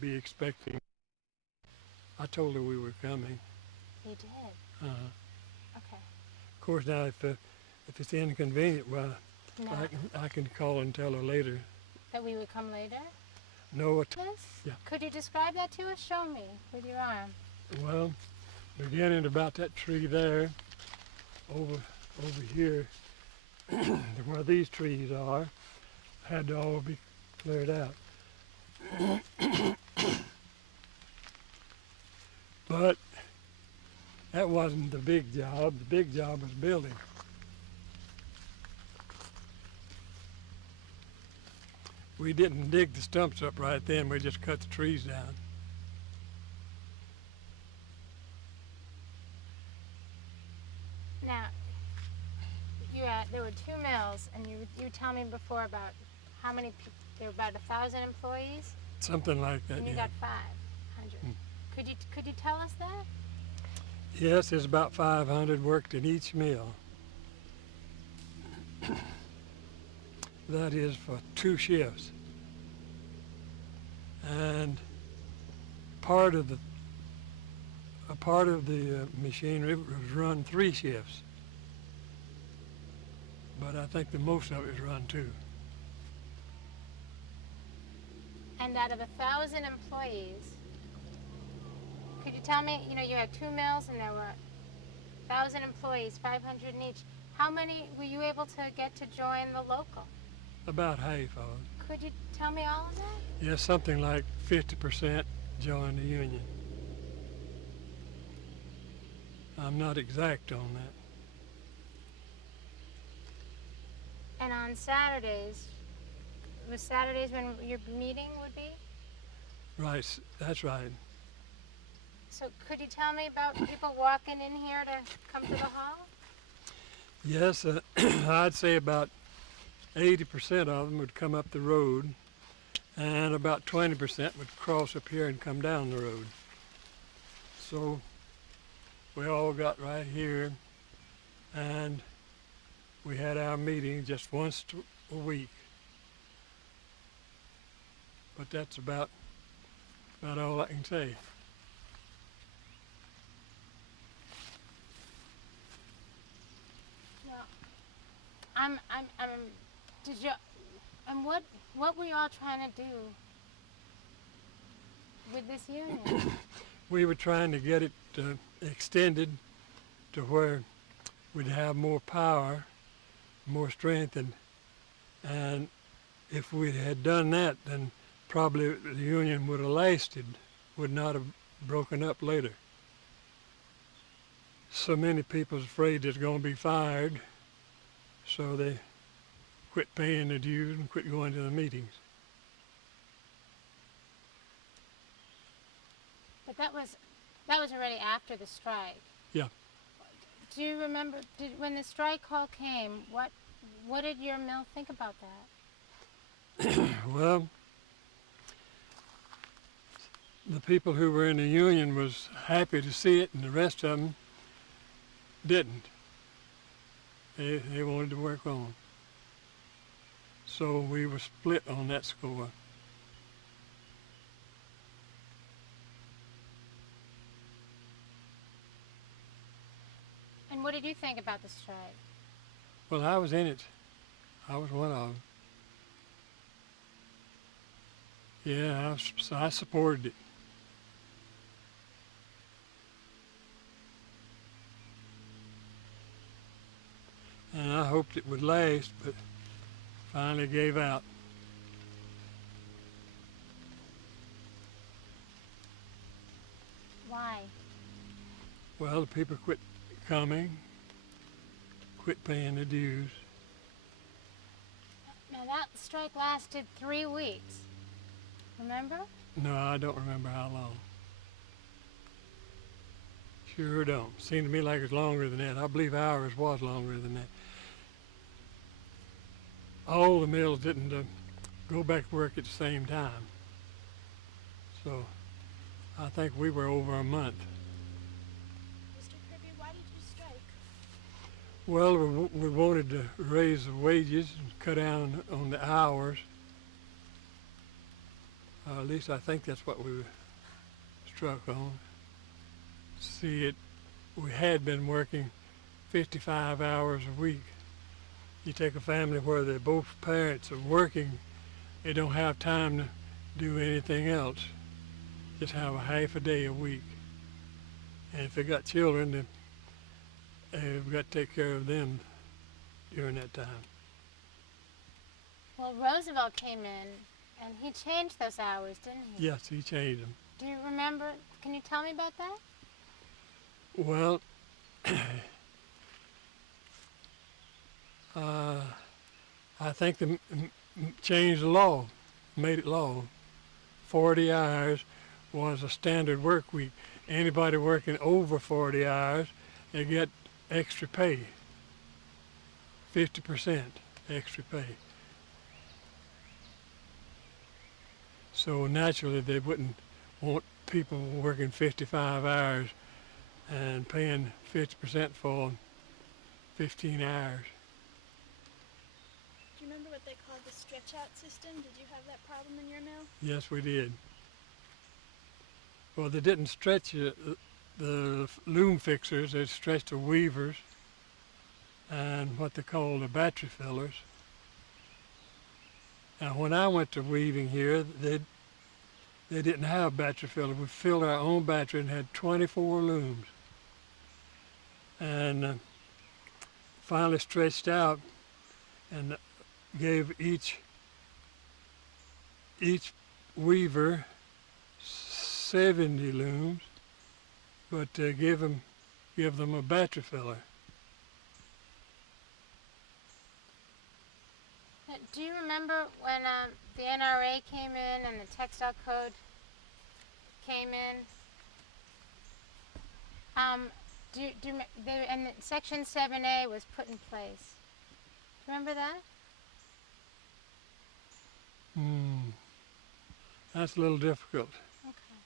be expecting. I told her we were coming. You did? Uh, Okay. of course, now if it's inconvenient, well, No. I can call and tell her later. That we would come later? No, This? yeah. Could you describe that to us? Show me with your arm. Well, beginning about that tree there, over here, where these trees are, had to all be cleared out. But that wasn't the big job. The big job was building. We didn't dig the stumps up right then. We just cut the trees down. Now, there were 2 mills, and you were telling me before about how many people. There were about 1,000 employees, Something like that, and you yeah. got 500. Could you tell us that? Yes, there's about 500 worked in each mill. That is for 2 shifts. And a part of the machinery was run 3 shifts. But I think the most of it is run 2. And out of 1,000 employees, could you tell me, you had 2 mills and there were 1,000 employees, 500 in each. How many were you able to get to join the local? About half of it. Could you tell me all of that? Yes, something like 50% joined the union. I'm not exact on that. And on Saturdays, was Saturdays when your meeting would be? Right, that's right. So could you tell me about people walking in here to come to the hall? Yes, I'd say about 80% of them would come up the road, and about 20% would cross up here and come down the road. So we all got right here, and we had our meeting just once a week. But that's about all I can say. Well, what were you all trying to do with this union? We were trying to get it extended to where we'd have more power, more strength, and if we had done that, then probably the union would have lasted, would not have broken up later. So many people's afraid they're going to be fired, so they quit paying the dues and quit going to the meetings. But that was already after the strike. Yeah. Do you remember when the strike call came? What did your mill think about that? Well, the people who were in the union was happy to see it, and the rest of them didn't. They wanted to work on. So we were split on that score. And what did you think about the strike? Well, I was in it. I was one of them. Yeah, I supported it. And I hoped it would last, but finally gave out. Why? Well, the people quit coming, quit paying the dues. Now that strike lasted 3 weeks. Remember? No, I don't remember how long. Sure don't. Seemed to me like it was longer than that. I believe ours was longer than that. All the mills didn't go back to work at the same time. So I think we were over a month. Mr. Kirby, why did you strike? Well, we wanted to raise the wages and cut down on the hours. At least I think that's what we were struck on. See, we had been working 55 hours a week. You take a family where both parents are working, they don't have time to do anything else. Just have a half a day a week. And if they got children, then we've got to take care of them during that time. Well, Roosevelt came in and he changed those hours, didn't he? Yes, he changed them. Do you remember? Can you tell me about that? Well, I think they changed the law, made it law. 40 hours was a standard work week. Anybody working over 40 hours, they get extra pay, 50% extra pay. So naturally they wouldn't want people working 55 hours and paying 50% for 15 hours. Do you remember what they called the stretch-out system? Did you have that problem in your mill? Yes, we did. Well, they didn't stretch the loom fixers, they stretched the weavers and what they call the battery fillers. Now, when I went to weaving here, they didn't have battery fillers. We filled our own battery and had 24 looms. And finally stretched out and gave each weaver 70 looms, but give them a battery filler. Do you remember when the NRA came in and the textile code came in? And Section 7A was put in place. Do you remember that? That's a little difficult. Okay.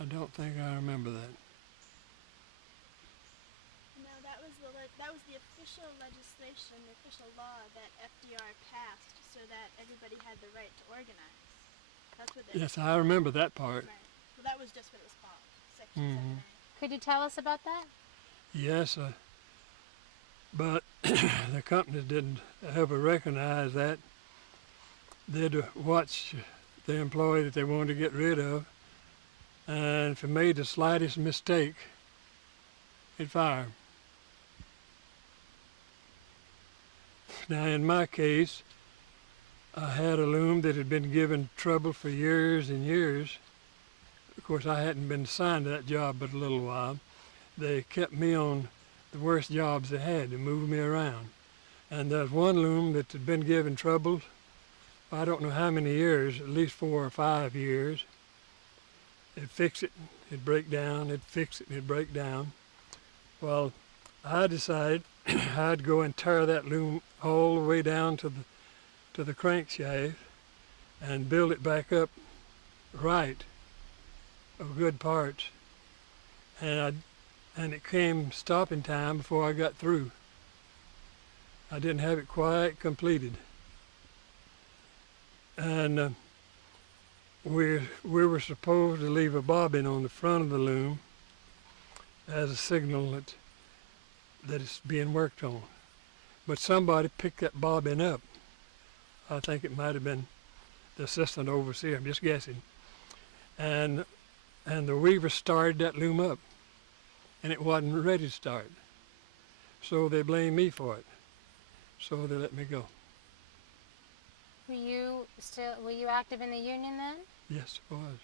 I don't think I remember that. No, that was the official legislation, the official law that FDR passed so that everybody had the right to organize. That's what they Yes, I remember that part. Right. Well, that was just what it was called, Section 7A. Could you tell us about that? Yes, but the companies didn't ever recognize that. They'd watch the employee that they wanted to get rid of, and if it made the slightest mistake, they'd fire him. Now, in my case, I had a loom that had been given trouble for years and years. Of course, I hadn't been assigned to that job but a little while. They kept me on the worst jobs they had. They moved me around. And there's one loom that had been given trouble, I don't know how many years, at least 4 or 5 years. It'd fix it, it'd break down, it'd fix it, it'd break down. Well, I decided I'd go and tear that loom all the way down to the crankshaft and build it back up right, of good parts. And it came stopping time before I got through. I didn't have it quite completed. And we were supposed to leave a bobbin on the front of the loom as a signal that it's being worked on. But somebody picked that bobbin up. I think it might have been the assistant overseer, I'm just guessing. And the weaver started that loom up, and it wasn't ready to start. So they blamed me for it. So they let me go. Were you active in the union then? Yes, it was.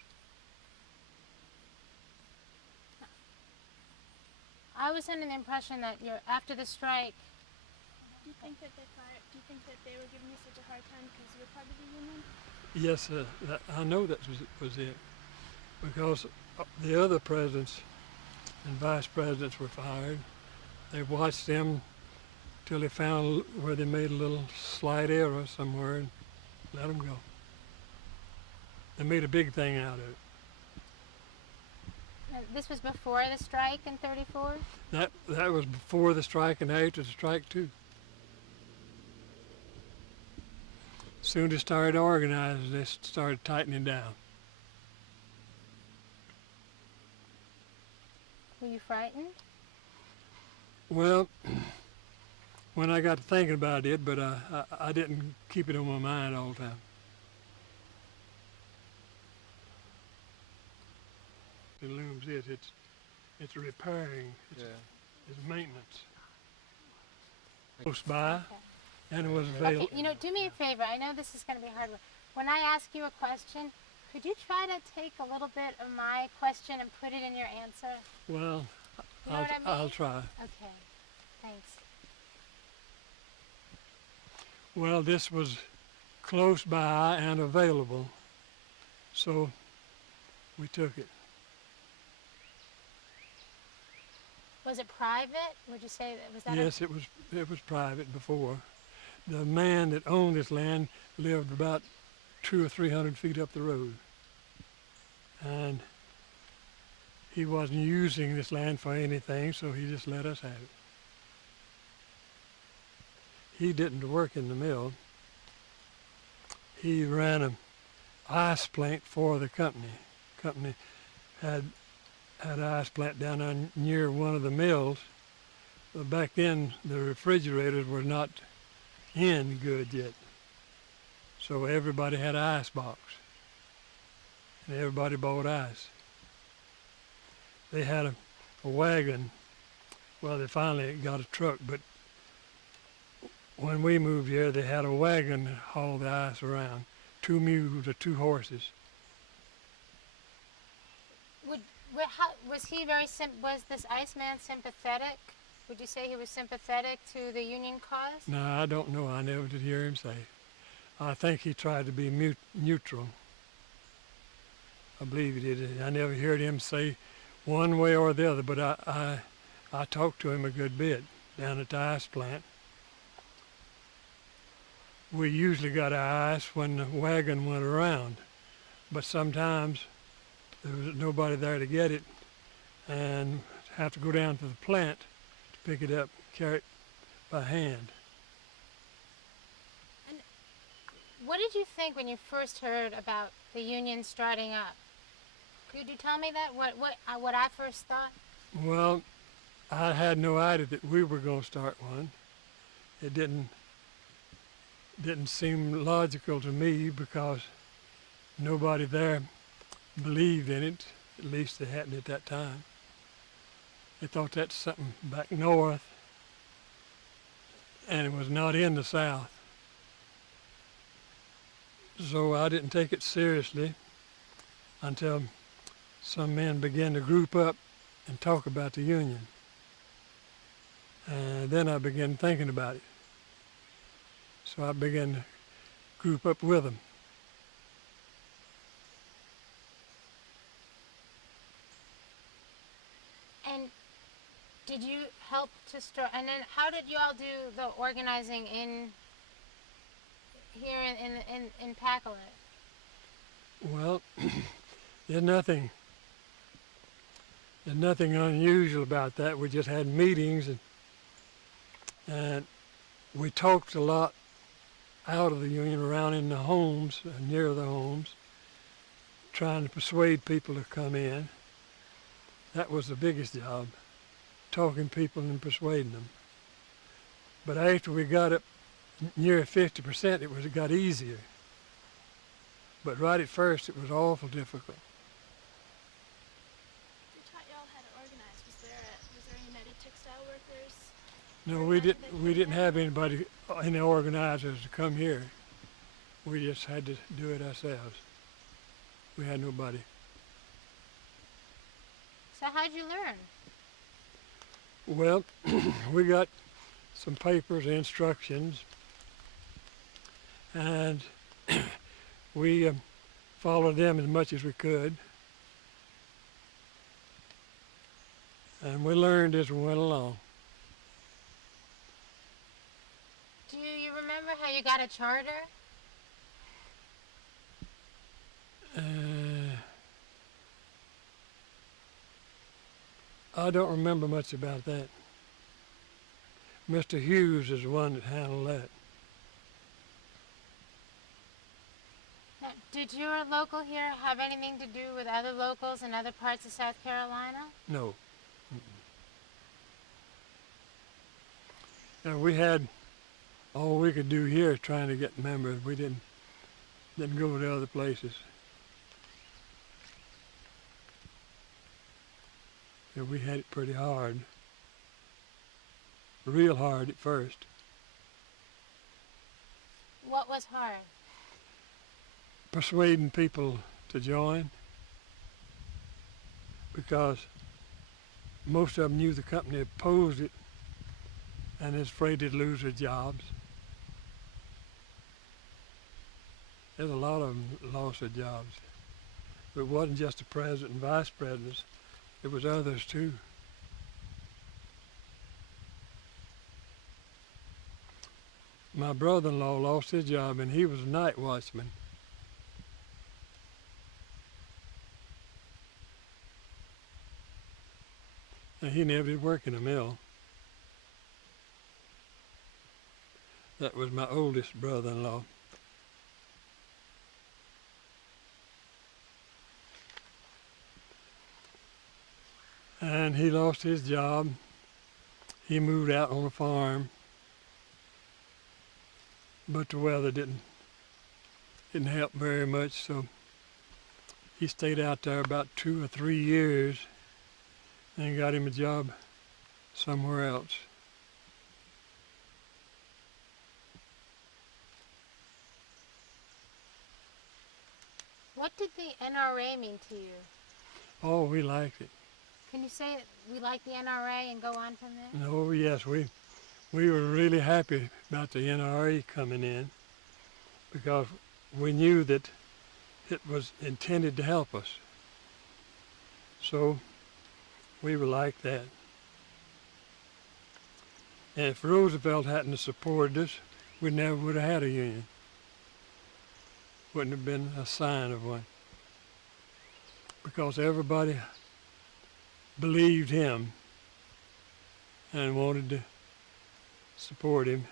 I was under the impression that after the strike. Do you think that they were giving you such a hard time because you were part of the union? Yes, I know that was it. Because the other presidents and vice presidents were fired. They watched them till they found where they made a little slight error somewhere and let them go. They made a big thing out of it. This was before the strike in '34? That was before the strike and after the strike too. soon as they started organizing, they started tightening down. Were you frightened? Well, when I got to thinking about it, but I didn't keep it on my mind all the time. The looms it's repairing, it's maintenance. Close by, Okay. and it was available. Okay, you know, do me a favor. I know this is going to be hard. When I ask you a question, could you try to take a little bit of my question and put it in your answer? Well, You know what I mean? I'll try. Okay, thanks. Well, this was close by and available, so we took it. Was it private? Would you say that was that? Yes, it was private before. The man that owned this land lived about 200 or 300 feet up the road, and he wasn't using this land for anything, so he just let us have it. He didn't work in the mill. He ran an ice plant for the company. Company had an ice plant down there near one of the mills. But back then, the refrigerators were not in good yet. So everybody had an ice box. And everybody bought ice. They had a wagon. Well, they finally got a truck, but when we moved here, they had a wagon that hauled the ice around. 2 mules or 2 horses. Was he was this Iceman sympathetic? Would you say he was sympathetic to the Union cause? No, I don't know. I never did hear him say. I think he tried to be neutral. I believe he did. I never heard him say one way or the other, but I talked to him a good bit down at the ice plant. We usually got our ice when the wagon went around, but sometimes there was nobody there to get it and have to go down to the plant to pick it up, carry it by hand. And what did you think when you first heard about the Union starting up? Could you tell me that? What I first thought? Well, I had no idea that we were going to start one. It didn't seem logical to me because nobody there believed in it. At least they hadn't at that time. They thought that's something back north, and it was not in the South. So I didn't take it seriously until some men began to group up and talk about the Union. And then I began thinking about it. So I began to group up with them. And did you help to start? And then how did you all do the organizing in here in Pacolet? Well, there's nothing unusual about that. We just had meetings and we talked a lot out of the Union, around in the homes, near the homes, trying to persuade people to come in. That was the biggest job, talking people and persuading them. But after we got up near 50%, it got easier. But right at first, it was awful difficult. Who taught y'all how to organize? Was there any United Textile Workers? No, we didn't have anybody, any organizers to come here. We just had to do it ourselves. We had nobody. So how'd you learn? Well, we got some papers, instructions, and we followed them as much as we could. And we learned as we went along. Do you remember how you got a charter? I don't remember much about that. Mr. Hughes is the one that handled that. Did your local here have anything to do with other locals in other parts of South Carolina? No. And we had all we could do here trying to get members. We didn't go to other places. Yeah, we had it pretty hard. Real hard at first. What was hard? Persuading people to join, because most of them knew the company opposed it and is afraid they'd lose their jobs. There's a lot of them that lost their jobs. But it wasn't just the president and vice presidents, it was others too. My brother-in-law lost his job and he was a night watchman. And he never did work in a mill. That was my oldest brother-in-law. And he lost his job. He moved out on a farm. But the weather didn't help very much, so he stayed out there about 2 or 3 years and got him a job somewhere else. What did the NRA mean to you? Oh, we liked it. Can you say it, we like the NRA and go on from there? Oh, yes, we were really happy about the NRA coming in because we knew that it was intended to help us. So we were like that. And if Roosevelt hadn't supported us, we never would have had a union. Wouldn't have been a sign of one. Because everybody believed him and wanted to support him.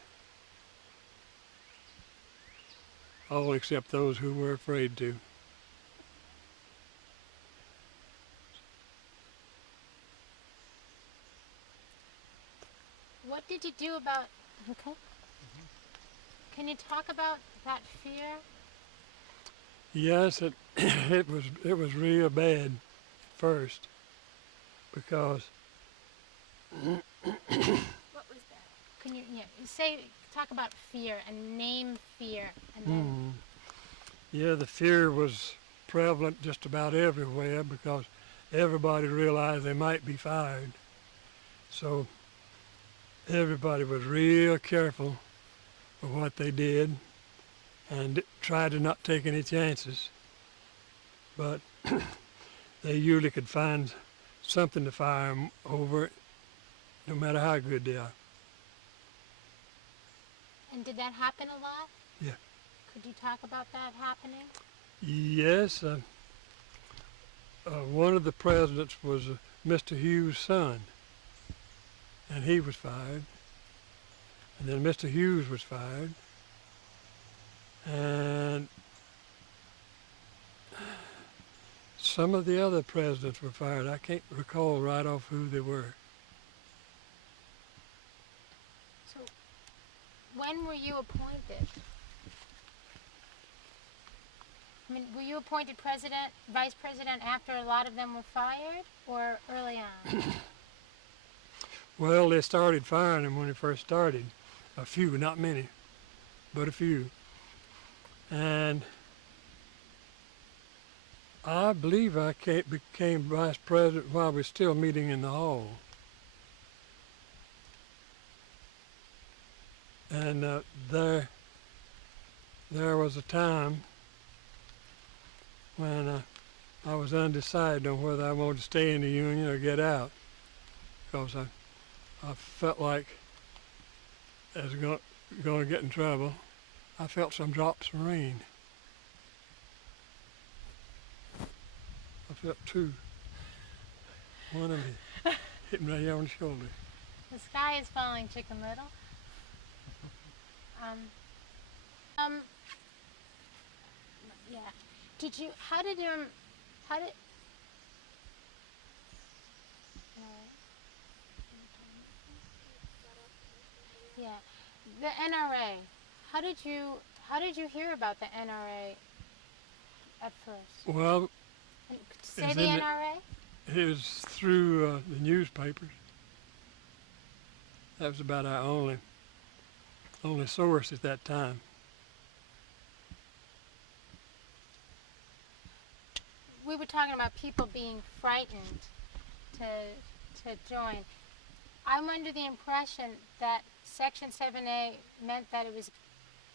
All except those who were afraid to. What did you do about, okay. Can you talk about that fear? Yes, it was real bad at first because What was that? Can you talk about fear and name fear and then yeah, the fear was prevalent just about everywhere because everybody realized they might be fired. So everybody was real careful of what they did and tried to not take any chances. But they usually could find something to fire them over, no matter how good they are. And did that happen a lot? Yeah. Could you talk about that happening? Yes. One of the presidents was Mr. Hughes' son, and he was fired. And then Mr. Hughes was fired. And some of the other presidents were fired. I can't recall right off who they were. So when were you appointed? I mean, were you appointed president, vice president after a lot of them were fired or early on? Well, they started firing them when they first started. A few, not many, but a few. And I believe I became vice president while we were still meeting in the hall. And there was a time when I was undecided on whether I wanted to stay in the union or get out, because I felt like I was going to get in trouble. I felt some drops of rain. I felt two. One of me hit me right here on the shoulder. The sky is falling, Chicken Little. Yeah. How did, yeah, the NRA, how did you, how did you hear about the NRA at first? Well, And say it's the in the, NRA? it was through the newspapers. That was about our only source at that time. We were talking about people being frightened to join. I'm under the impression that Section 7A meant that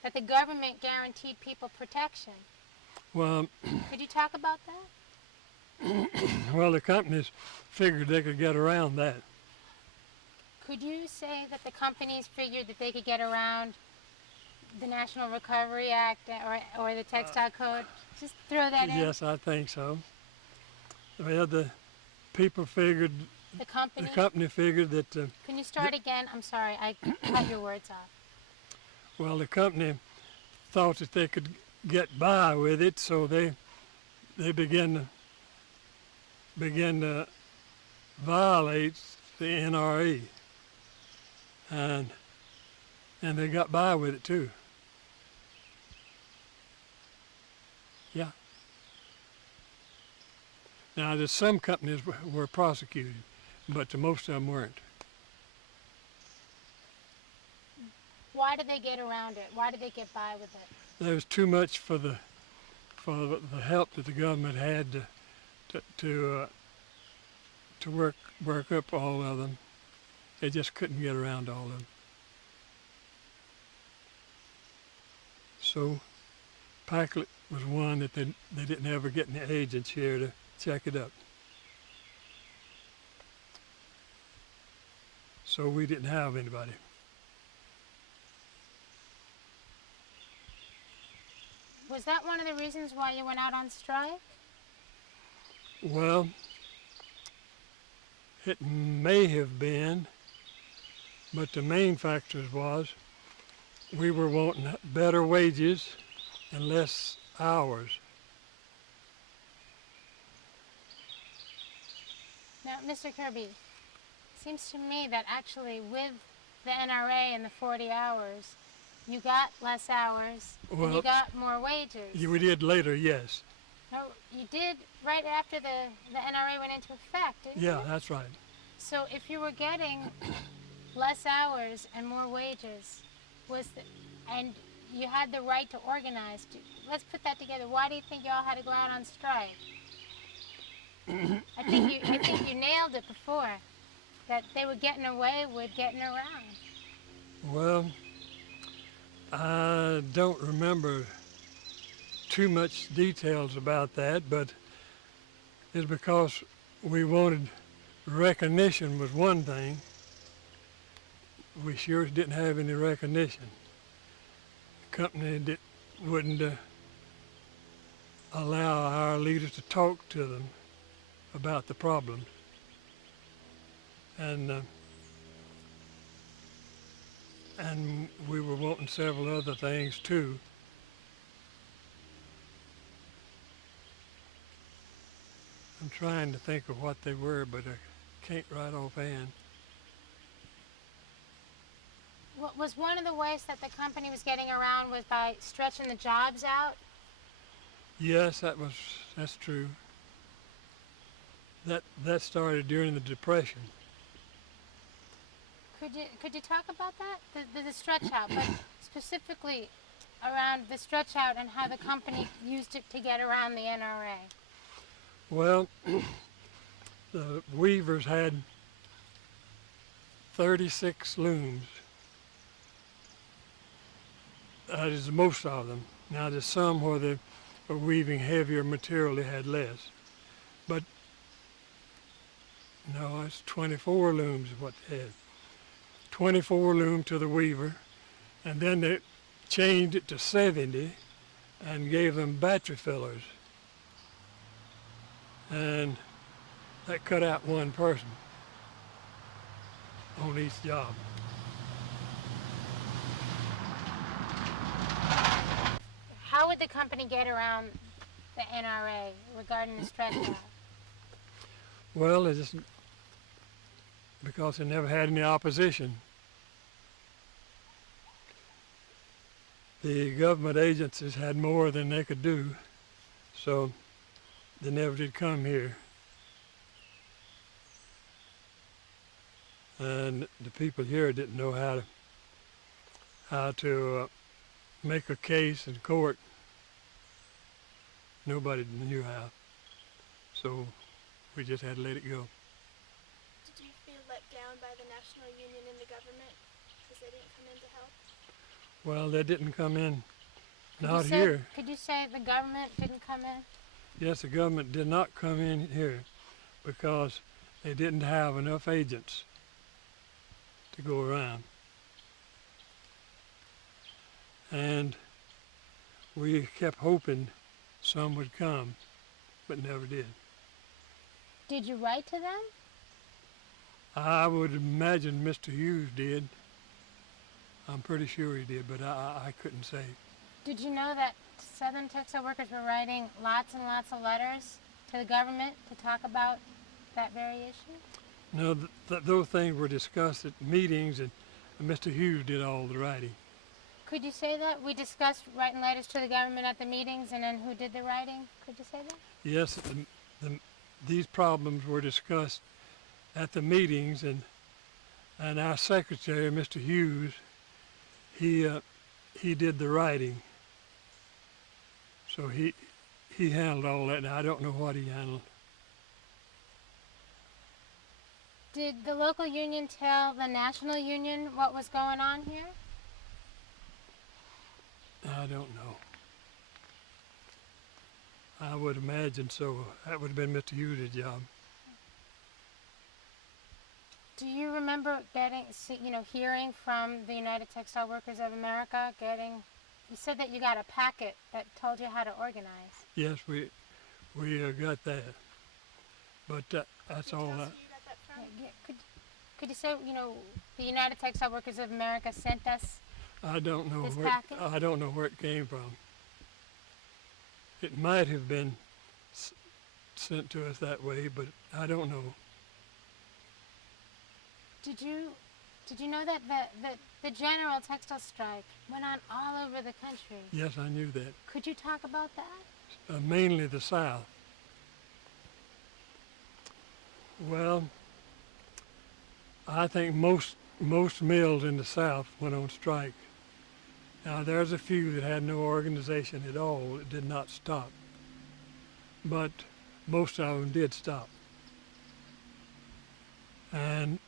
that the government guaranteed people protection. Well, Could you talk about that? well, the companies figured they could get around that. Could you say that the companies figured that they could get around the National Recovery Act or the Textile Code? Just throw that in. Yes, I think so. Well, the people figured, The company. the company figured that, Can you start again? I'm sorry, I cut your words off. well, the company thought that they could get by with it, so they began to violate the NRA, and they got by with it too. Yeah. Now, there's some companies were prosecuted, but most of them weren't. Why did they get around it? Why did they get by with it? There was too much for the help that the government had to work up all of them. They just couldn't get around all of them. So Packlet was one that they didn't ever get any agents here to check it up. So we didn't have anybody. Was that one of the reasons why you went out on strike? Well, it may have been, but the main factors was we were wanting better wages and less hours. Now, Mr. Kirby, it seems to me that actually with the NRA and the 40 hours, you got less hours and Well, you got more wages. We did later, yes. No, you did right after the NRA went into effect, didn't you? Yeah, that's right. So if you were getting less hours and more wages, and you had the right to organize, let's put that together. Why do you think y'all had to go out on strike? I think you nailed it before, that they were getting away with getting around. Well, I don't remember too much details about that, but it's because we wanted recognition was one thing. We sure didn't have any recognition. The company wouldn't allow our leaders to talk to them about the problems. And we were wanting several other things too. I'm trying to think of what they were, but I can't right offhand. Was one of the ways that the company was getting around was by stretching the jobs out? Yes, that's true. That started during the Depression. Could you talk about that? The stretch out, but specifically around the stretch out and how the company used it to get around the NRA. Well, the weavers had 36 looms. That is most of them. Now there's some where they were weaving heavier material, they had less. But no, it's 24 looms is what they had. 24 loom to the weaver, and then they changed it to 70 and gave them battery fillers. And that cut out one person on each job. How would the company get around the NRA regarding the stress job? Well, it's just because they never had any opposition. The government agencies had more than they could do, so they never did come here. And the people here didn't know how to make a case in court. Nobody knew how, so we just had to let it go. Did you feel let down by the national union and the government because they didn't come in to help? Well, they didn't come in, Could not you say, here. Could you say the government didn't come in? Yes, the government did not come in here because they didn't have enough agents to go around. And we kept hoping some would come, but never did. Did you write to them? I would imagine Mr. Hughes did. I'm pretty sure he did, but I couldn't say. Did you know that Southern textile workers were writing lots and lots of letters to the government to talk about that very issue? No, those things were discussed at meetings, and Mr. Hughes did all the writing. Could you say that? We discussed writing letters to the government at the meetings, and then who did the writing? Could you say that? Yes, these problems were discussed at the meetings, and our secretary, Mr. Hughes, he did the writing. So he handled all that, and I don't know what he handled. Did the local union tell the national union what was going on here? I don't know. I would imagine so. That would have been Mr. Hughes' job. Do you remember hearing from the United Textile Workers of America, you said that you got a packet that told you how to organize. Yes, we got that. But that's all. Who you got that from? Could you say, the United Textile Workers of America sent us? I don't know This packet? I don't know where it came from. It might have been sent to us that way, but I don't know. Did you know that the general textile strike went on all over the country? Yes, I knew that. Could you talk about that? Mainly the South. Well, I think most mills in the South went on strike. Now, there's a few that had no organization at all that did not stop, but most of them did stop. And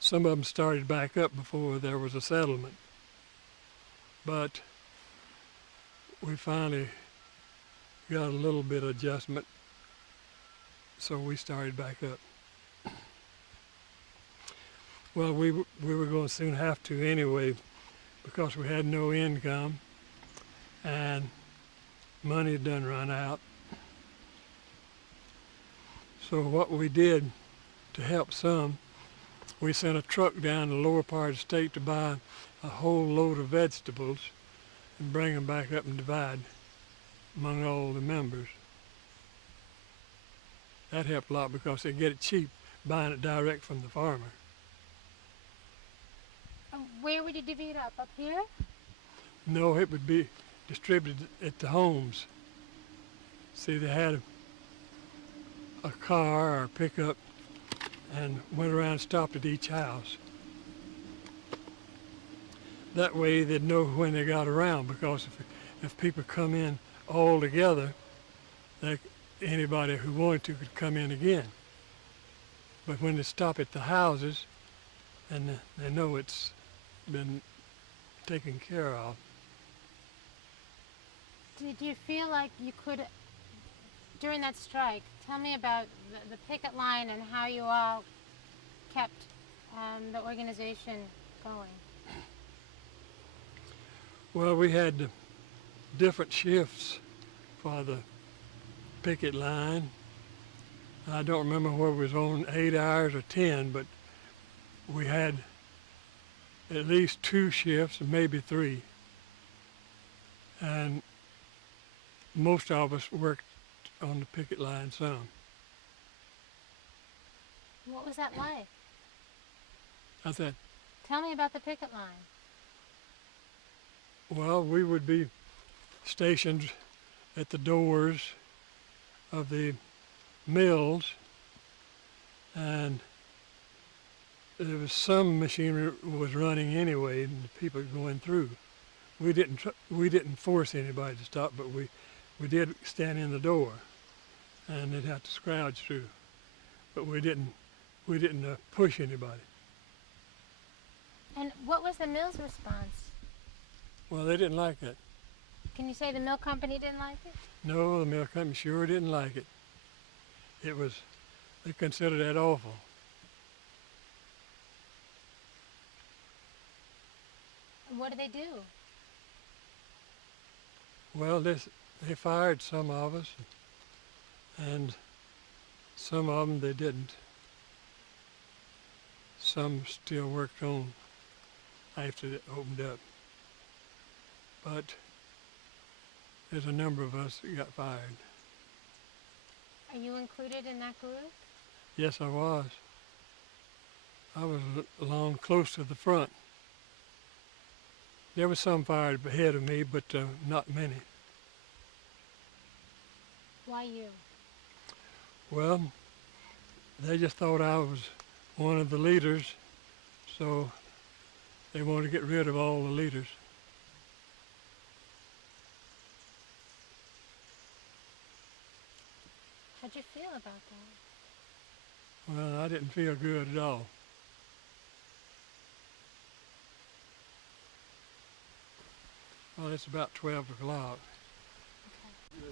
some of them started back up before there was a settlement. But we finally got a little bit of adjustment, so we started back up. Well, we were going to soon have to anyway, because we had no income and money had done run out. So what we did to help some, we sent a truck down the lower part of the state to buy a whole load of vegetables and bring them back up and divide among all the members. That helped a lot because they get it cheap buying it direct from the farmer. Where would you divvy it up here? No, it would be distributed at the homes. See, they had a car or a pickup and went around and stopped at each house. That way they'd know when they got around, because if people come in all together, anybody who wanted to could come in again. But when they stop at the houses, and they know it's been taken care of. Did you feel like you could, during that strike, tell me about the picket line and how you all kept the organization going? Well, we had different shifts for the picket line. I don't remember whether it was on 8 hours or 10, but we had at least 2 shifts, maybe 3. and most of us worked on the picket line some. What was that like? I said, Tell me about the picket line. well, we would be stationed at the doors of the mills, and there was some machinery was running anyway, and the people going through. We didn't force anybody to stop, but we did stand in the door, and they'd have to scrounge through. But we didn't push anybody. And what was the mill's response? Well, they didn't like it. Can you say the mill company didn't like it? No, the mill company sure didn't like it. They considered that awful. And what did they do? Well, they fired some of us, and some of them they didn't. Some still worked on after it opened up. But there's a number of us that got fired. Are you included in that group? Yes, I was. I was along close to the front. There was some fired ahead of me, but not many. Why you? Well, they just thought I was one of the leaders, so they wanted to get rid of all the leaders. How'd you feel about that? Well, I didn't feel good at all. Well, it's about 12 o'clock. Okay.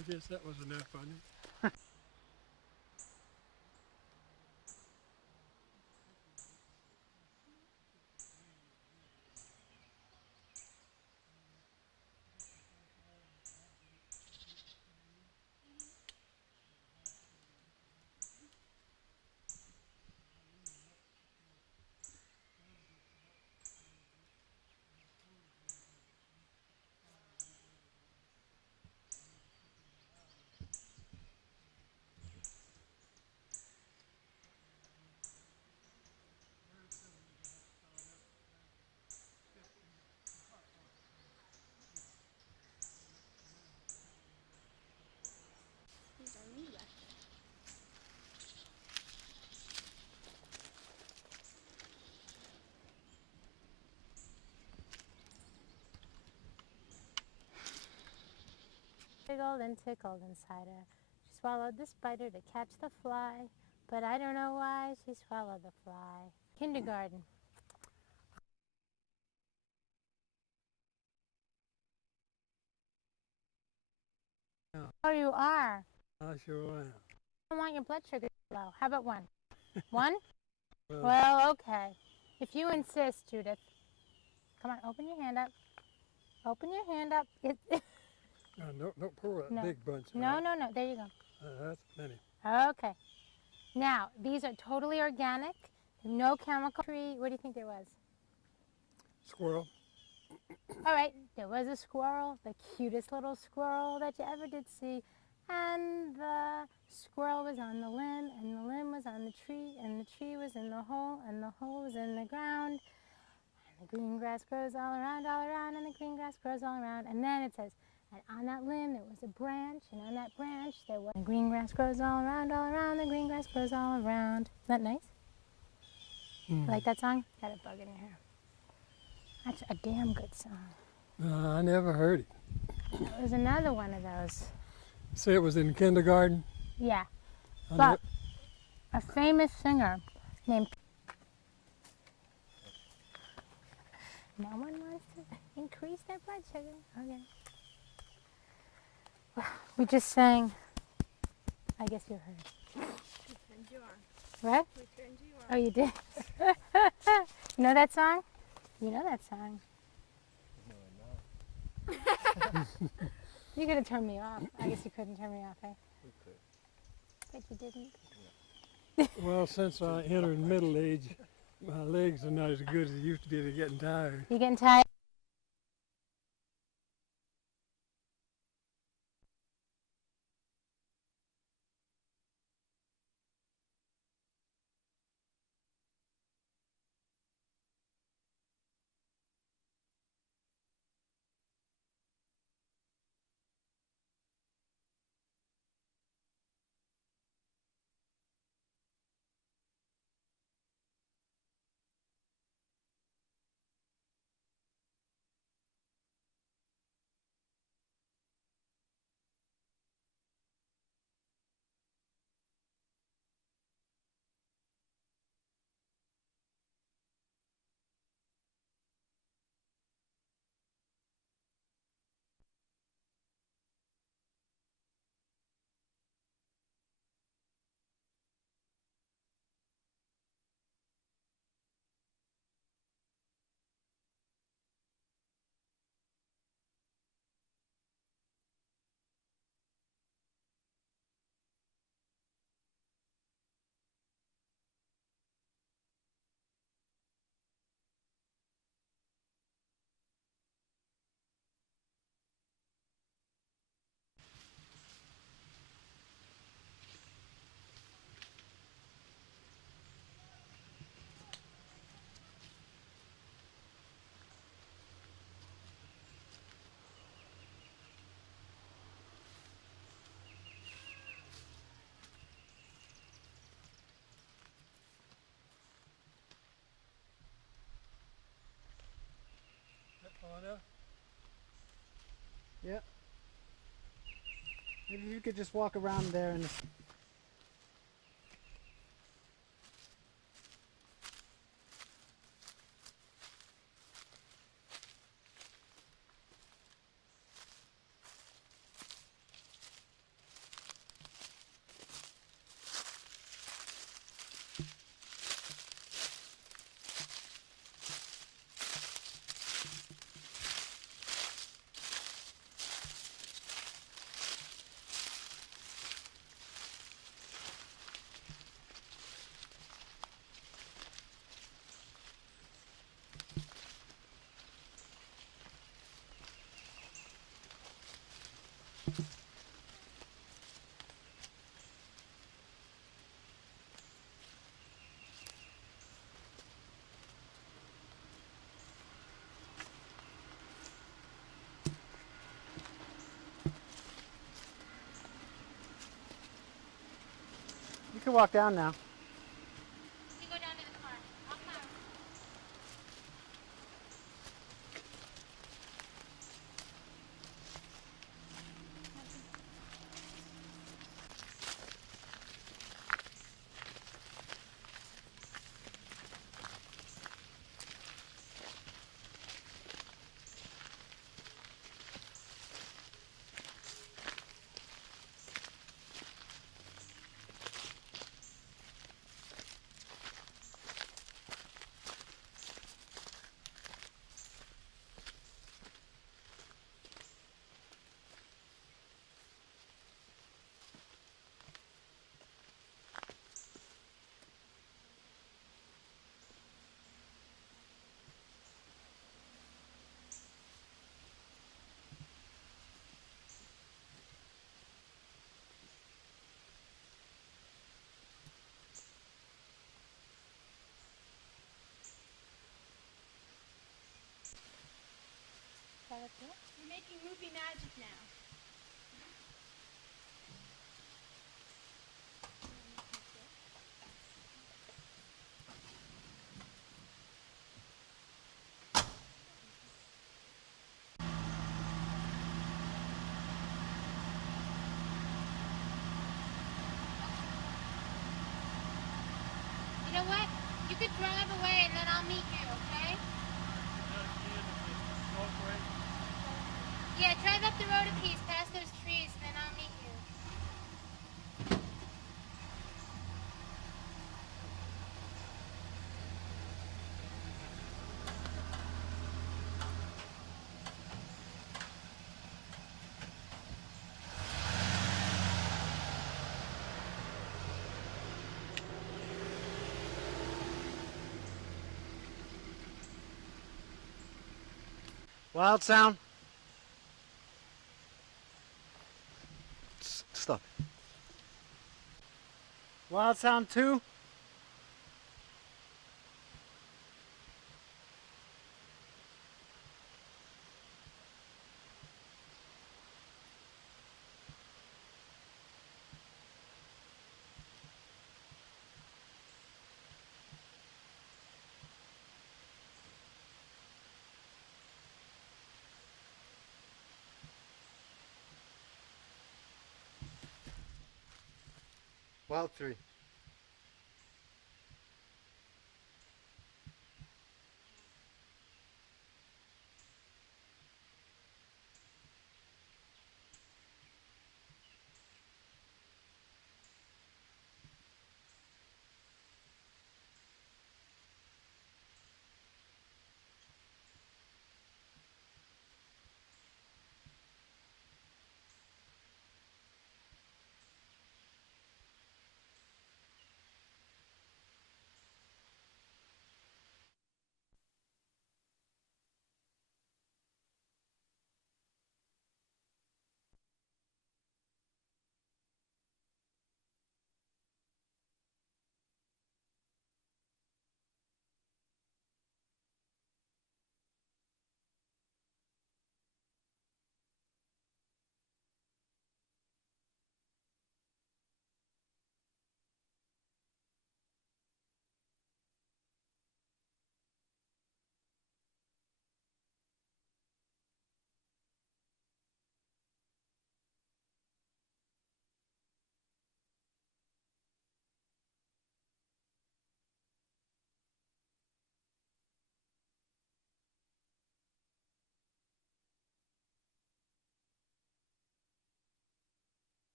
I guess that was enough, wasn't it? These are me back there. Tickled and tickled inside her. She swallowed the spider to catch the fly, but I don't know why she swallowed the fly. Kindergarten. Yeah. Oh, you are. I sure am. I don't want your blood sugar low. How about one? One? Well, Well, okay. If you insist, Judith. Come on, open your hand up. Open your hand up. don't pour that No. big bunch No, out. no, no. There you go. That's plenty. Okay. Now, these are totally organic. No chemical tree. What do you think there was? Squirrel. All right, there was a squirrel, the cutest little squirrel that you ever did see. And the squirrel was on the limb, and the limb was on the tree, and the tree was in the hole, and the hole was in the ground. And the green grass grows all around, and the green grass grows all around. And then it says, and on that limb there was a branch, and on that branch there was, the green grass grows all around, the green grass grows all around. Isn't that nice? Mm. You like that song? Got a bug in your hair. That's a damn good song. I never heard it. There's another one of those. Say it was in kindergarten? Yeah, I but a famous singer named No one wants to increase their blood sugar. Okay. Well, we just sang. I guess you heard. We turned you on. What? We turned you on. Oh, you did? You know that song? You know that song. You could have turned me off. I guess you couldn't turn me off, eh? We could. But you didn't. Well, since I entered middle age, my legs are not as good as they used to be. They're getting tired. You getting tired? Yep. Maybe you could just walk around there and. You can walk down now. You go down to the car. I'll come. We're making movie magic now. You know what? You could drive away and then I'll meet you, okay? to peace, past those trees, and then I'll meet you. Wild sound. Stop. Wild sound 2. Wild 3.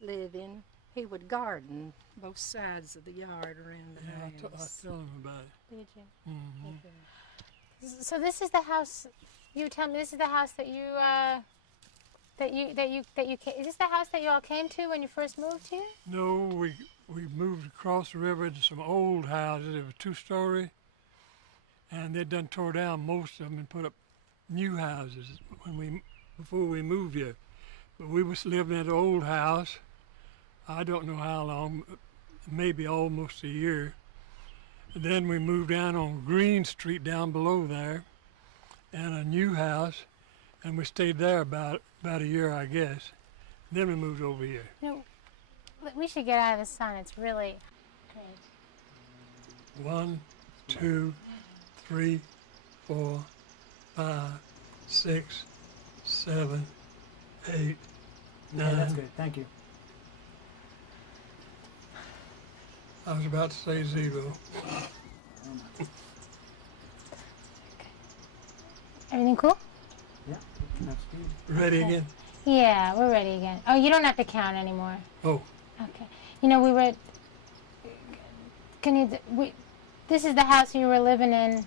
live in. He would garden both sides of the yard around the Yeah, I house. tell him about it. Did you? Hmm. So this is the house. You tell me this is the house that you is this the house that you all came to when you first moved here? No, we moved across the river to some old houses. It was 2-story, and they'd done tore down most of them and put up new houses before we moved here. But we was living in an old house. I don't know how long, maybe almost a year. And then we moved down on Green Street down below there, and a new house, and we stayed there about a year, I guess. Then we moved over here. No, we should get out of the sun. It's really great. 1, 2, 3, 4, 5, 6, 7, 8, 9. That's good. Thank you. I was about to say 0. Everything cool? Yeah, that's good. Ready again? Yeah, we're ready again. Oh, you don't have to count anymore. Oh, Okay. You know, we were. This is the house you were living in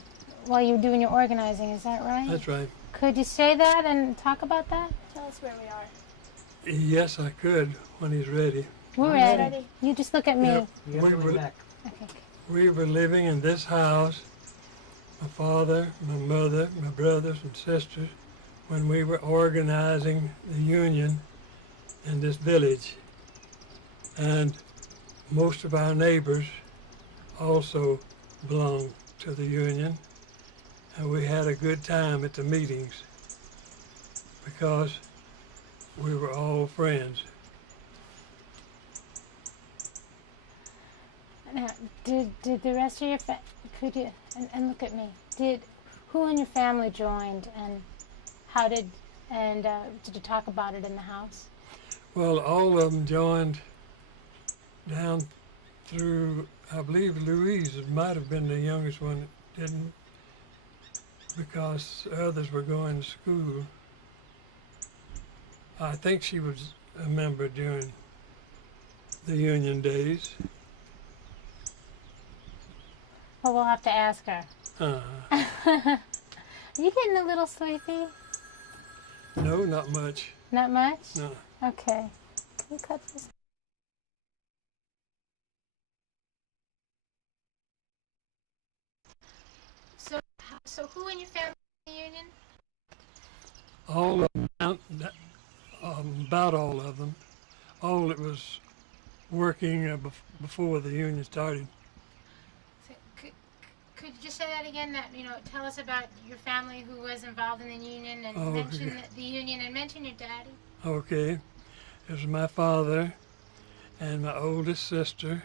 while you were doing your organizing. Is that right? that's right. Could you say that and talk about that? Tell us where we are. Yes, I could when he's ready. We're Ready. ready. You just look at me. Yep. You have to We lean were- back. Okay. We were living in this house, my father, my mother, my brothers and sisters, when we were organizing the union in this village. And most of our neighbors also belonged to the union. And we had a good time at the meetings because we were all friends. Now, did the rest of your could you and look at me? Who in your family joined and how did you talk about it in the house? Well, all of them joined down through, I believe Louise might have been the youngest one that didn't, because others were going to school. I think she was a member during the union days. Well, we'll have to ask her. Uh, Are you getting a little sleepy? no, not much. Not much? No. Okay. Can you cut this? So who in your family in the union? All of them, about all of them, all that was working before the union started. So, could you just say that again? That tell us about your family who was involved in the union and Oh, mention yeah. the union and mention your daddy. Okay, it was my father and my oldest sister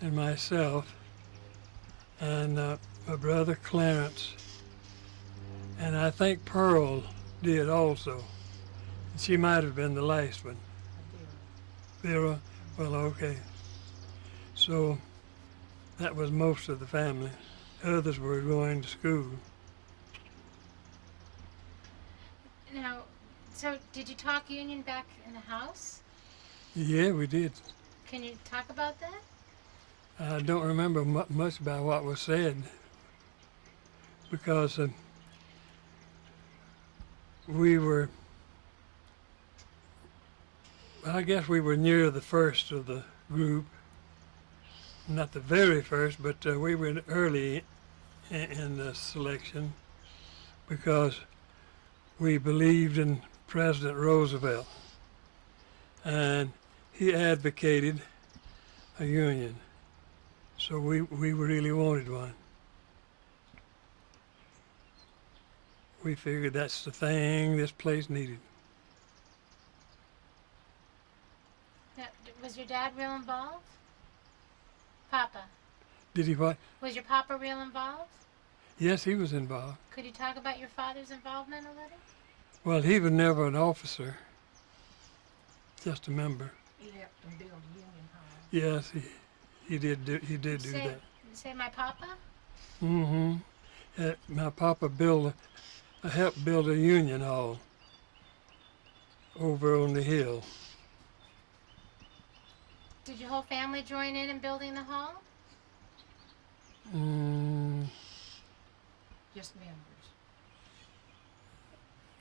and myself and my brother Clarence, and I think Pearl did also. She might have been the last one. Vera? Well, okay. So that was most of the family. Others were going to school. Now, so did you talk union back in the house? Yeah, we did. Can you talk about that? I don't remember much about what was said because I guess we were near the first of the group. Not the very first, but we were early in the selection because we believed in President Roosevelt and he advocated a union. So we really wanted one. We figured that's the thing this place needed. Now, was your dad real involved? Papa. Did he what? Was your papa real involved? Yes, he was involved. Could you talk about your father's involvement a little? Well, he was never an officer, just a member. He helped them build a union hall. Yes, he did do that. Say my papa? Mm-hmm. My papa helped build a union hall over on the hill. Did your whole family join in building the hall? Just members.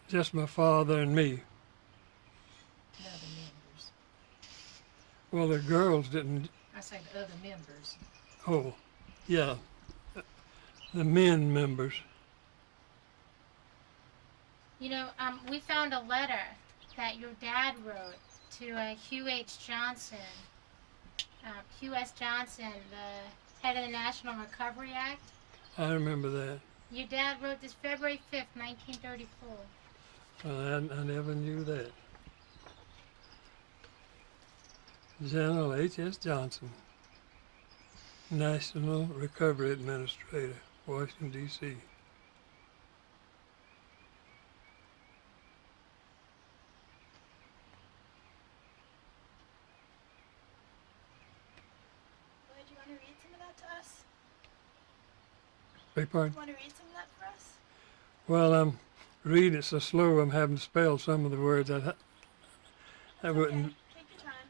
Just my father and me. The other members. Well, the girls didn't. I say the other members. Oh, yeah. The men members. You know, we found a letter that your dad wrote to Hugh H. Johnson. Hugh S. Johnson, the head of the National Recovery Act. I remember that. Your dad wrote this February 5th, 1934. Well, I never knew that. General H.S. Johnson, National Recovery Administrator, Washington, D.C. Lloyd, you want to read some of that to us? Beg pardon? You want to read some of that for us? Well, I'm reading it so slow I'm having to spell some of the words. I wouldn't. Okay, take your time.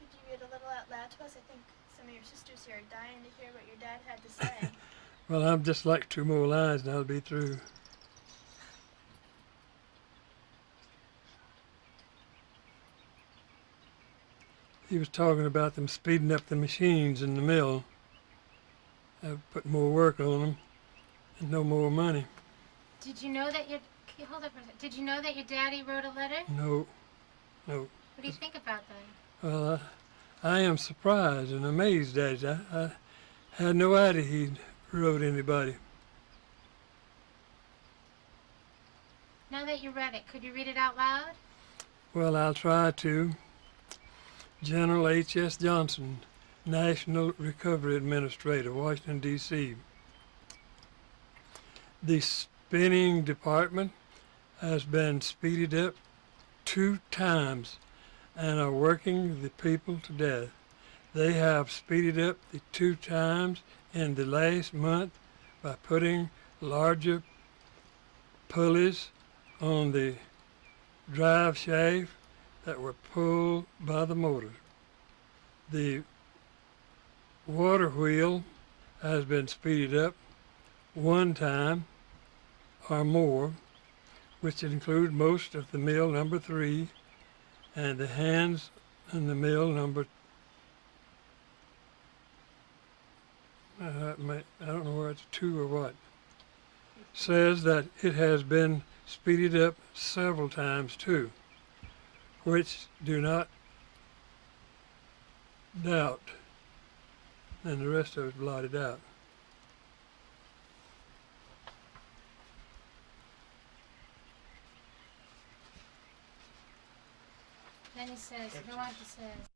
Could you read a little out loud to us? I think some of your sisters here are dying to hear what your dad had to say. Well, I'm just like 2 more lines and I'll be through. He was talking about them speeding up the machines in the mill, put more work on them, and no more money. Did you know that your hold up for a second. Did you know that your daddy wrote a letter? No. What do you think about that? Well, I am surprised and amazed at it. I had no idea he wrote anybody. Now that you read it, could you read it out loud? Well, I'll try to. General H.S. Johnson, National Recovery Administrator, Washington, D.C. The spinning department has been speeded up 2 times and are working the people to death. They have speeded up the 2 times in the last month by putting larger pulleys on the drive shaft that were pulled by the motor. The water wheel has been speeded up 1 time or more, which include most of the mill number 3 and the hands in the mill number, I don't know where it's 2 or what, says that it has been speeded up several times too, which do not doubt, and the rest of it's blotted out. Then he says, go on, he says,